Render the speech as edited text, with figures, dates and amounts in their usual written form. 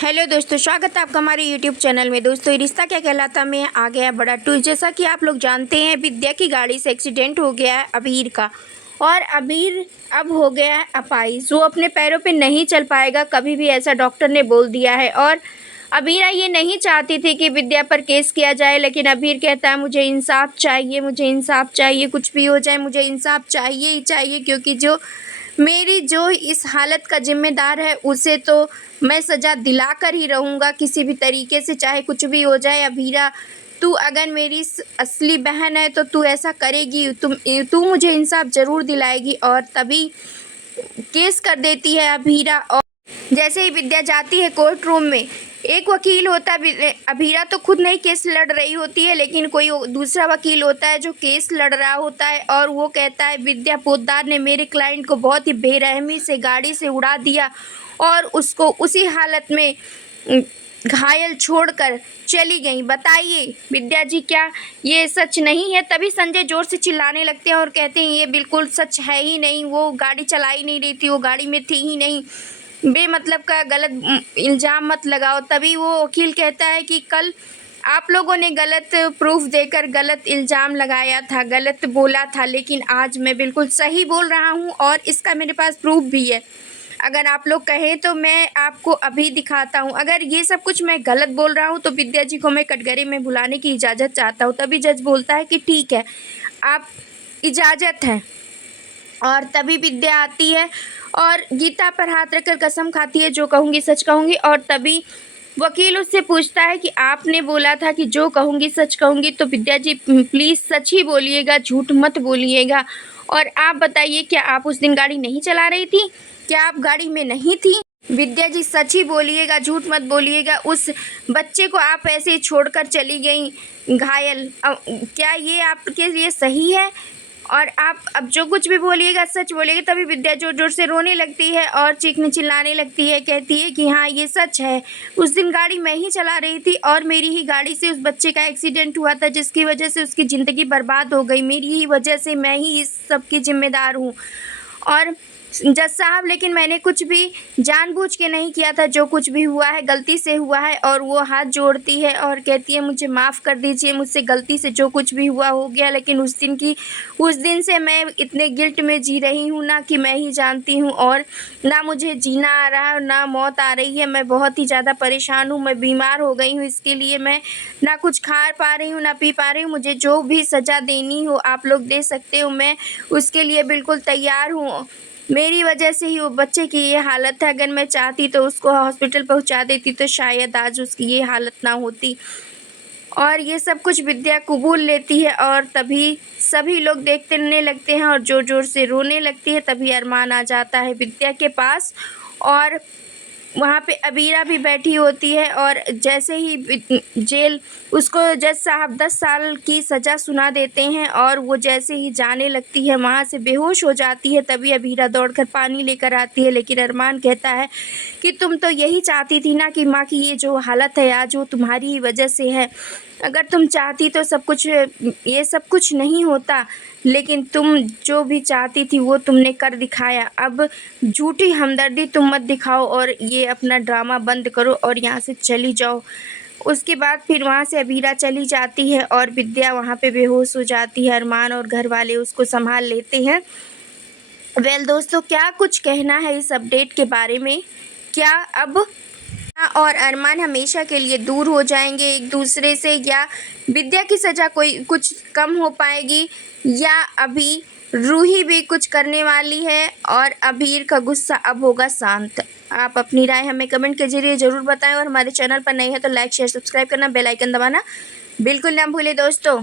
Hello दोस्तों, स्वागत है आपका हमारे यूट्यूब चैनल में। दोस्तों, ये रिश्ता क्या कहलाता में आ गया बड़ा ट्विस्ट। जैसा कि आप लोग जानते हैं, विद्या की गाड़ी से एक्सीडेंट हो गया है अबीर का, और अबीर अब हो गया है अपाहिज। वो अपने पैरों पे नहीं चल पाएगा कभी भी, ऐसा डॉक्टर ने बोल दिया है। और अबीरा ये नहीं चाहती थी कि विद्या पर केस किया जाए, लेकिन अबीर कहता है मुझे इंसाफ चाहिए, मुझे इंसाफ चाहिए, कुछ भी हो जाए मुझे इंसाफ चाहिए ही चाहिए, क्योंकि जो इस हालत का जिम्मेदार है उसे तो मैं सज़ा दिला कर ही रहूँगा किसी भी तरीके से, चाहे कुछ भी हो जाए। अबीरा, तू अगर मेरी असली बहन है तो तू ऐसा करेगी, तू मुझे इंसाफ ज़रूर दिलाएगी। और तभी केस कर देती है अबीरा। और जैसे ही विद्या जाती है कोर्ट रूम में, एक वकील होता है, अबीरा तो खुद नहीं केस लड़ रही होती है, लेकिन कोई दूसरा वकील होता है जो केस लड़ रहा होता है। और वो कहता है विद्या पोद्दार ने मेरे क्लाइंट को बहुत ही बेरहमी से गाड़ी से उड़ा दिया और उसको उसी हालत में घायल छोड़कर चली गई। बताइए विद्या जी, क्या ये सच नहीं है? तभी संजय जोर से चिल्लाने लगते हैं और कहते हैं ये बिल्कुल सच है ही नहीं, वो गाड़ी चला ही नहीं रही थी, वो गाड़ी में थी ही नहीं, बेमतलब का गलत इल्ज़ाम मत लगाओ। तभी वो वकील कहता है कि कल आप लोगों ने गलत प्रूफ देकर गलत इल्ज़ाम लगाया था, गलत बोला था, लेकिन आज मैं बिल्कुल सही बोल रहा हूँ और इसका मेरे पास प्रूफ भी है। अगर आप लोग कहें तो मैं आपको अभी दिखाता हूँ। अगर ये सब कुछ मैं गलत बोल रहा हूँ तो विद्या जी को मैं कटघरे में बुलाने की इजाज़त चाहता हूँ। तभी जज बोलता है कि ठीक है, आप इजाज़त है। और तभी विद्या आती है और गीता पर हाथ रखकर कसम खाती है जो कहूँगी सच कहूँगी। और तभी वकील उससे पूछता है कि आपने बोला था कि जो कहूँगी सच कहूँगी, तो विद्या जी प्लीज़ सच ही बोलिएगा, झूठ मत बोलिएगा। और आप बताइए, क्या आप उस दिन गाड़ी नहीं चला रही थी? क्या आप गाड़ी में नहीं थी? विद्या जी सच ही बोलिएगा, झूठ मत बोलिएगा। उस बच्चे को आप ऐसे ही छोड़कर चली गई घायल। क्या ये आपके लिए सही है? और आप अब जो कुछ भी बोलिएगा सच बोलिएगा। तभी विद्या जोर जोर से रोने लगती है और चीखने चिल्लाने लगती है, कहती है कि हाँ ये सच है, उस दिन गाड़ी मैं ही चला रही थी और मेरी ही गाड़ी से उस बच्चे का एक्सीडेंट हुआ था, जिसकी वजह से उसकी ज़िंदगी बर्बाद हो गई। मेरी ही वजह से, मैं ही इस सब की जिम्मेदार हूँ। और जज साहब, लेकिन मैंने कुछ भी जानबूझ के नहीं किया था, जो कुछ भी हुआ है गलती से हुआ है। और वो हाथ जोड़ती है और कहती है मुझे माफ़ कर दीजिए, मुझसे गलती से जो कुछ भी हुआ हो गया। लेकिन उस दिन से मैं इतने गिल्ट में जी रही हूँ ना कि मैं ही जानती हूँ, और ना मुझे जीना आ रहा है ना मौत आ रही है। मैं बहुत ही ज़्यादा परेशान हूँ, मैं बीमार हो गई हूँ, इसके लिए मैं ना कुछ खा पा रही हूँ ना पी पा रही हूँ। मुझे जो भी सज़ा देनी हो आप लोग दे सकते हो, मैं उसके लिए बिल्कुल तैयार हूँ। मेरी वजह से ही वो बच्चे की ये हालत है। अगर मैं चाहती तो उसको हॉस्पिटल पहुंचा देती, तो शायद आज उसकी ये हालत ना होती। और ये सब कुछ विद्या कबूल लेती है और तभी सभी लोग देखने लगते हैं और ज़ोर ज़ोर से रोने लगती है। तभी अरमान आ जाता है विद्या के पास, और वहाँ पे अबीरा भी बैठी होती है। और जैसे ही जेल उसको जज साहब 10 साल की सज़ा सुना देते हैं और वो जैसे ही जाने लगती है, वहाँ से बेहोश हो जाती है। तभी अबीरा दौड़कर पानी लेकर आती है, लेकिन अरमान कहता है कि तुम तो यही चाहती थी ना कि माँ की ये जो हालत है आज, वो तुम्हारी ही वजह से है। अगर तुम चाहती तो ये सब कुछ नहीं होता, लेकिन तुम जो भी चाहती थी वो तुमने कर दिखाया। अब झूठी हमदर्दी तुम मत दिखाओ और ये अपना ड्रामा बंद करो और यहाँ से चली जाओ। उसके बाद फिर वहाँ से अबीरा चली जाती है और विद्या वहाँ पे बेहोश हो जाती है। अरमान और घर वाले उसको संभाल लेते हैं। दोस्तों, क्या कुछ कहना है इस अपडेट के बारे में? क्या अब और अरमान हमेशा के लिए दूर हो जाएंगे एक दूसरे से, या विद्या की सज़ा कोई कुछ कम हो पाएगी, या अभी रूही भी कुछ करने वाली है और अबीर का गुस्सा अब होगा शांत? आप अपनी राय हमें कमेंट के जरिए ज़रूर बताएं, और हमारे चैनल पर नए हैं तो लाइक शेयर सब्सक्राइब करना, बेल आइकन दबाना बिल्कुल ना भूलें दोस्तों।